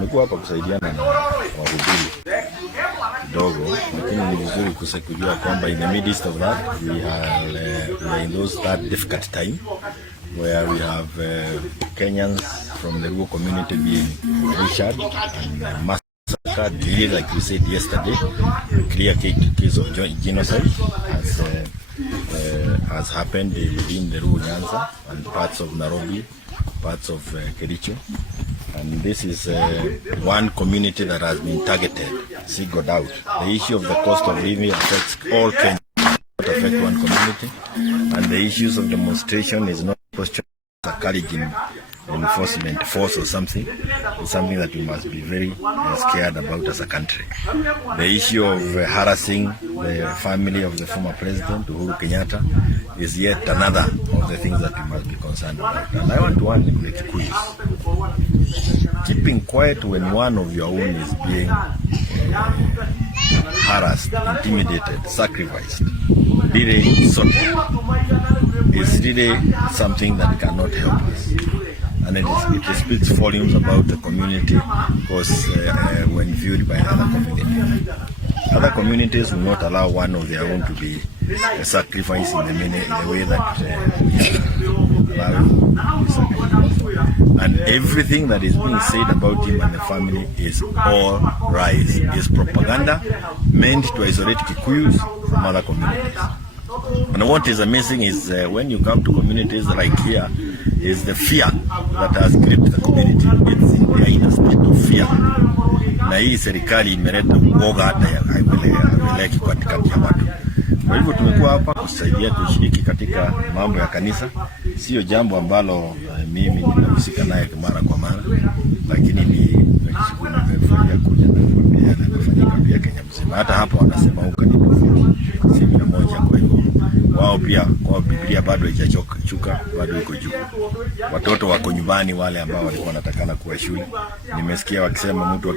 tumekuwa hapa kusaidiana na wahubiri kidogo, lakini ni vizuri kujua kwamba in the midst of that we are in that difficult time where we have Kenyans from the rural community being butchered and massacred, really, like we said yesterday, clear case of genocide has happened within the rural Nyanza and parts of Nairobi, parts of Kericho. And this is one community that has been targeted, singled out. The issue of the cost of living affects all Kenyans, not affect one community. And the issues of demonstration is not a question of encouraging enforcement force or something. It's something that we must be very scared about as a country. The issue of harassing the family of the former president, Uhuru Kenyatta, is yet another of the things that we must be concerned about. And I want to warn the Mkiguzas. Keeping quiet when one of your own is being harassed, intimidated, sacrificed, really sorted, is really something that cannot help us. And it speaks volumes about the community, because when viewed by other communities. Other communities will not allow one of their own to be sacrificed in the way that we are allowing. And everything that is being said about him and the family is all lies. Is propaganda meant to isolate Kikuyus from other communities. And what is amazing is when you come to communities like here, is the fear that has gripped the community. They are in a state of fear. Na hii serikali imeleta uoga hata haipeleki katikati ya watu. Kwa hivyo tumekuwa hapa kusaidia kushiriki katika mambo ya kanisa. Sio jambo ambalo mimi ninahusika naye mara kwa mara, lakini nimefurahia kuja na kuambia na kufanyika pia Kenya mzima. Hata hapa wanasema huko ni sehemu moja, kwa hivyo wao pia kwa Biblia bado haijachoka, bado iko juu. Watoto wako nyumbani, wale ambao walikuwa wanatakana kuwa shule. Nimesikia wakisema mtu